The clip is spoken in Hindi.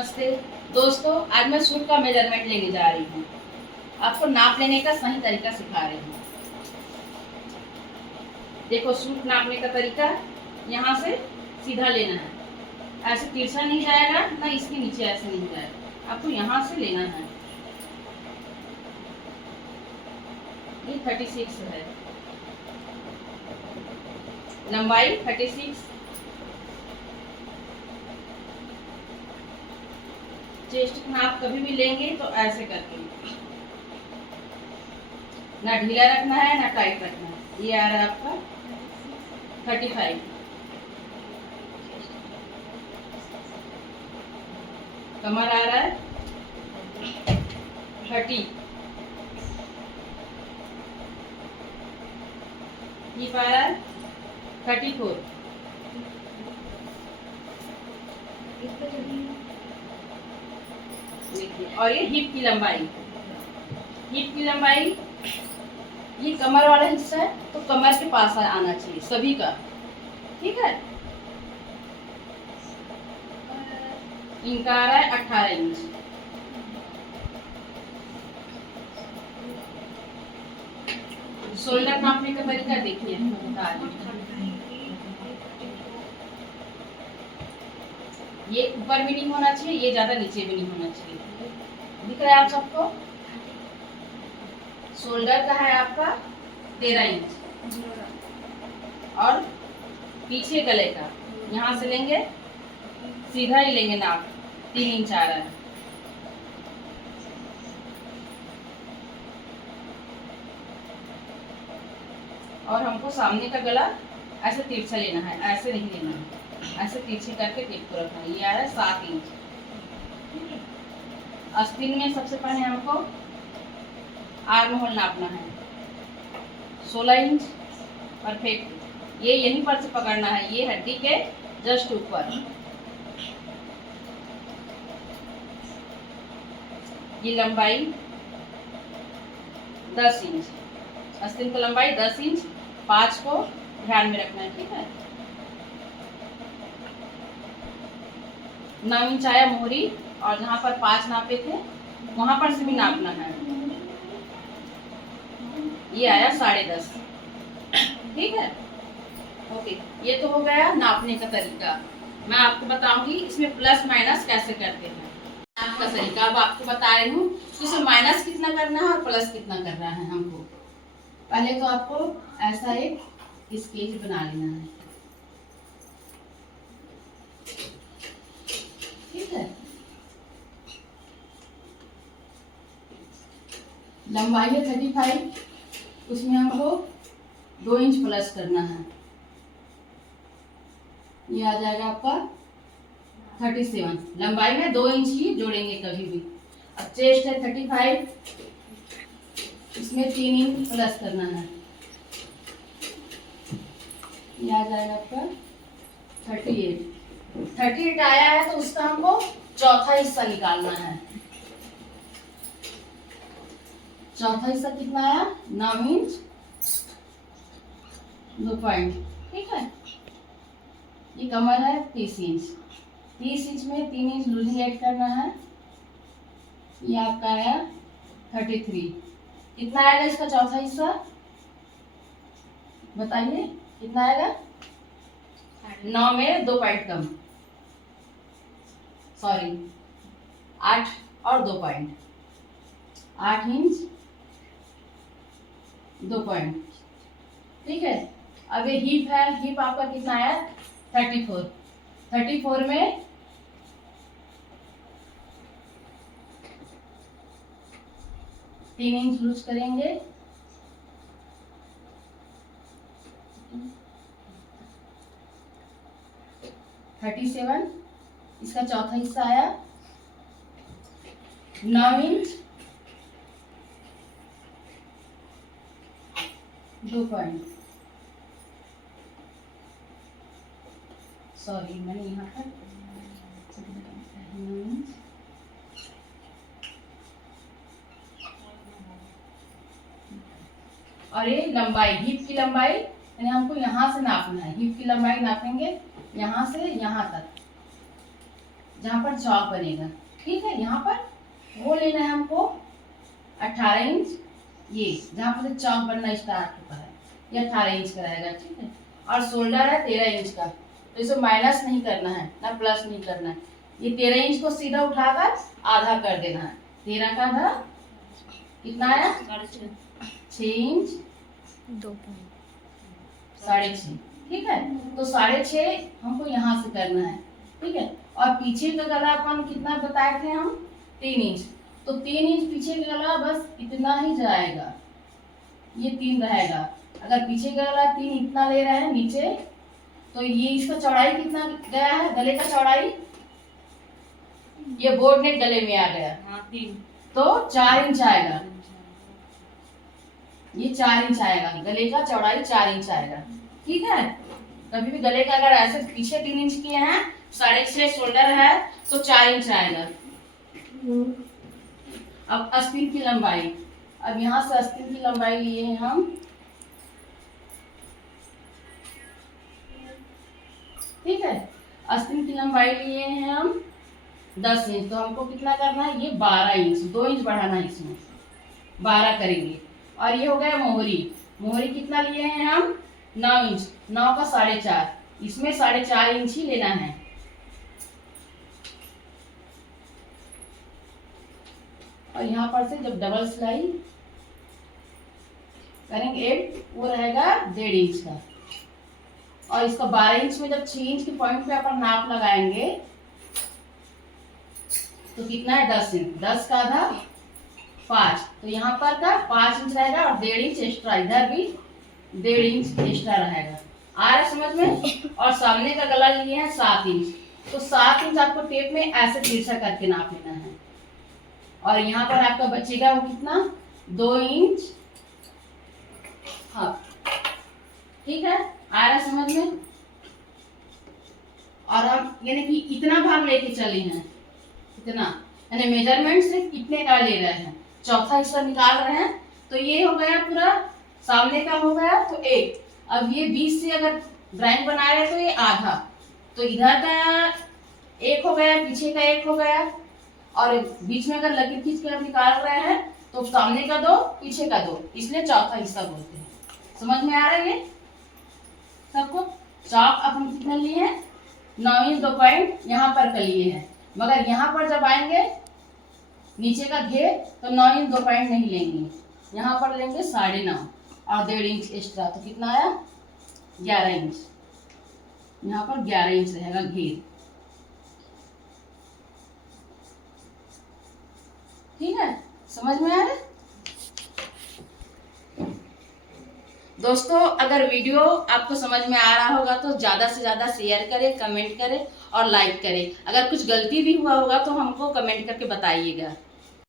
नमस्ते दोस्तों, आज मैं सूट का मेजरमेंट लेने जा रही हूँ। आपको नाप लेने का सही तरीका सिखा रही हूँ। देखो, सूट नापने का तरीका यहाँ से सीधा लेना है। ऐसे तिरछा नहीं जाएगा, ना इसके नीचे ऐसे नहीं जाएगा। आपको यहाँ से लेना है। ये 36 है, लंबाई 36। चेस्ट का नाप कभी भी लेंगे तो ऐसे करके, ना ढीला रखना है ना टाइट रखना है। ये आ रहा है आपका 35। कमर आ रहा है 30। हिप आ रहा है 34। और ये हिप की लंबाई, ये कमर वाला हिस्सा है तो कमर के पास आना चाहिए सभी का, ठीक है। इनका आ रहा है 18 इंच। शोल्डर नापने का तरीका देखिए, बता रही। ये ऊपर भी नहीं होना चाहिए, ये ज्यादा नीचे भी नहीं होना चाहिए। दिख रहा है आप सबको? शोल्डर का है आपका 13 इंच और पीछे गले का यहाँ से लेंगे, सीधा ही लेंगे नाप, 3 इंच आ रहा है। और हमको सामने का गला ऐसे तिरछा लेना है, ऐसे नहीं लेना है, ऐसे तिरछे करके टेप को रखना है। ये आ रहा है 7 इंच। आस्तीन में सबसे पहले हमको आर्म होल नापना है, 16 इंच परफेक्ट। ये यहीं पर से पकड़ना है, ये हड्डी के जस्ट ऊपर। ये लंबाई 10 इंच, आस्तीन की लंबाई 10 इंच। 5 को ध्यान में रखना है, ठीक है। 9 इंच आया मोहरी, और जहाँ पर 5 नापे थे वहां पर से भी नापना है। ये आया 10.5, ठीक है। ओके, ये तो हो गया नापने का तरीका। मैं आपको बताऊंगी इसमें प्लस माइनस कैसे करते हैं। आपका तरीका अब आपको बता रही हूँ कि इसमें माइनस कितना करना है और प्लस कितना करना है हमको। पहले तो आपको ऐसा एक स्केच बना लेना है, ठीक है। लंबाई है 35, उसमें हमको 2 इंच प्लस करना है। ये आ जाएगा आपका 37। लंबाई में 2 इंच ही जोड़ेंगे कभी भी। अब चेस्ट है 35, इसमें 3 इंच प्लस करना है। ये आ जाएगा आपका 38 आया है तो उसका हमको चौथा हिस्सा निकालना है। चौथा हिस्सा कितना आया? 9 इंच 2 पॉइंट, ठीक है। ये कमर है 30 इंच। 30 इंच में 3 इंच लूजिंग ऐड करना है। ये आपका आया 33। कितना आएगा इसका चौथा हिस्सा? बताइए कितना आएगा? 9 में 2 पॉइंट कम, सॉरी 8 और 2 पॉइंट, 8 इंच 2 पॉइंट, ठीक है। अब ये हिप है, हिप आपका कितना आया? 34। 34 में 3 इंच लूज करेंगे। $37, इसका चौथा हिस्सा आया 9 इंच 2 पॉइंट, सॉरी मैंने यहाँ पर 9 इंच। और ये लंबाई, हिप की लंबाई यानी हमको यहाँ से नापना है। हिप की लंबाई नापेंगे यहाँ से यहाँ तक, जहाँ पर चौक बनेगा, ठीक है। यहाँ पर वो लेना है हमको 18 इंच, ये जहाँ पर चौक बनना स्टार्ट होता है ये 18 इंच का रहेगा, ठीक है। और शोल्डर है 13 इंच का, तो इसे माइनस नहीं करना है ना प्लस नहीं करना है। ये 13 इंच को सीधा उठाकर आधा कर देना है। 13 का आधा कितना आया? 6 इंच 6.5, ठीक है। तो 6.5 हमको यहाँ से करना है, ठीक है। और पीछे का गला अपन कितना बताए थे हम? 3 इंच। तो 3 इंच पीछे का गला बस इतना ही जाएगा, ये 3 रहेगा। अगर पीछे का गला 3 इतना ले रहे हैं नीचे, तो ये इसका चौड़ाई कितना गया है? गले का चौड़ाई ये बोर्ड नेक गले में आ गया, 3, तो 4 इंच आएगा। ये 4 इंच आएगा, गले का चौड़ाई 4 इंच आएगा, ठीक है। कभी भी गले का अगर ऐसे पीछे 3 इंच किए हैं, 6.5 शोल्डर है तो 4 इंच आएगा। अब आस्तीन की लंबाई, अब यहाँ से आस्तीन की लंबाई लिए हैं हम, ठीक है। आस्तीन की लंबाई लिए हैं हम 10 इंच, तो हमको कितना करना है? ये 12 इंच, 2 इंच बढ़ाना है इसमें, 12 करेंगे। और ये हो गया मोहरी, मोहरी कितना लिए हैं हम? 9 इंच, 9 का 4.5, इसमें 4.5 इंच ही लेना है। और यहाँ पर से जब डबल सिलाई करेंगे वो रहेगा 1.5 इंच का। और इसका 12 इंच में जब 6 इंच के पॉइंट पे अपन नाप लगाएंगे तो कितना है? 10 इंच, 10 का आधा 5, तो यहाँ पर का 5 इंच रहेगा और 1.5 इंच एक्स्ट्रा, इधर भी 1.5 इंच एक्स्ट्रा रहेगा। आ रहा समझ में? और सामने का गला लिए हैं 7 इंच, तो 7 इंच आपको टेप में ऐसे तिरछा करके नाप लेना है। और यहाँ पर आपका बचेगा वो कितना? 2 इंच हाफ, ठीक है। आ रहा समझ में? और हम यानी कि इतना भाग लेके चले हैं, इतना यानी मेजरमेंट से कितने का ले रहे हैं, चौथा हिस्सा निकाल रहे हैं। तो ये हो गया पूरा, सामने का हो गया तो 1। अब ये 20 से अगर ड्राइंग बना रहे हैं तो ये आधा, तो इधर का 1 हो गया, पीछे का 1 हो गया, और बीच में अगर लकीर खींच कर निकाल रहे हैं तो सामने का 2 पीछे का 2, इसलिए चौथा हिस्सा बोलते हैं। समझ में आ रहा है ये सबको? चौक अपन कितना लिए हैं? 9 इंच 2 पॉइंट यहाँ पर कर लिए हैं, मगर यहाँ पर जब आएंगे नीचे का घेर तो 9 इंच 2 पॉइंट नहीं लेंगे, यहाँ पर लेंगे 9.5 और 1.5 इंच एक्स्ट्रा, तो कितना आया? 11 इंच। यहाँ पर 11 इंच रहेगा घेर, ठीक है। समझ में आ रहा है दोस्तों? अगर वीडियो आपको समझ में आ रहा होगा तो ज़्यादा से ज़्यादा शेयर करें, कमेंट करें और लाइक करें। अगर कुछ गलती भी हुआ होगा तो हमको कमेंट करके बताइएगा।